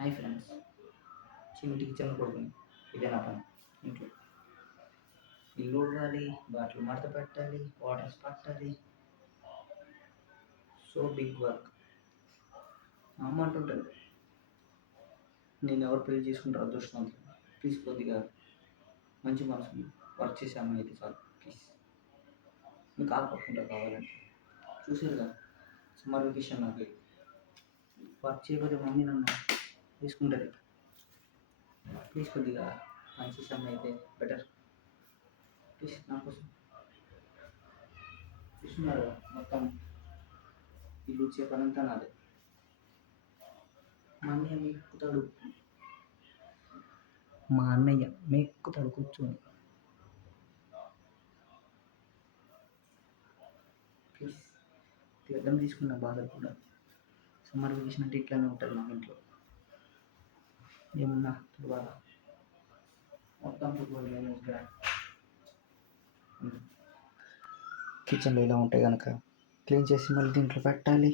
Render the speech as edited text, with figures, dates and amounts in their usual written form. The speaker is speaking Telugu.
హాయ్ ఫ్రెండ్స్, చిన్నటి కిచెన్ కొడుకుని. ఇదే నా పని. ఇంట్లో ఇల్లు ఊడవాలి, బాటిల్ మడత పెట్టాలి, వాటర్స్ పట్టాలి. So big work. మా అమ్మ అంటుంటుంది, నేను ఎవరు పెళ్లి చేసుకుంటారు అదృష్టవంతులు. ప్లీజ్ కొద్దిగా మంచి మనసు వర్క్ చేసే అమ్మాయి అయితే చాలు ప్లీజ్. మీకు కాల్ పట్టుకుంటా కావాలంటే. చూసారుగా సమ్మర్ వెకేషన్ నాకు వర్క్ చేయకపోతే మమ్మీ నన్ను తీసుకుంటుంది. ప్లీజ్ కొద్దిగా మంచి అమ్మాయి అయితే బెటర్. ప్లీజ్ నా కోసం. చూస్తున్నారు కదా, మొత్తం ఇల్లు వచ్చే పని అంతా నాదే. మా అన్నయ్య మెక్కుతాడు కూర్చొని. ప్లీజ్ తీర్థం తీసుకున్న బాధ కూడా. సమ్మర్ వెకేషన్ అంటే ఇట్లానే ఉంటుంది మా ఇంట్లో. ఏమన్నా తర్వాత మొత్తం ఫుట్బాల్ కిచెన్లో ఇలా ఉంటాయి కనుక క్లీన్ చేసి మళ్ళీ దీంట్లో పెట్టాలి.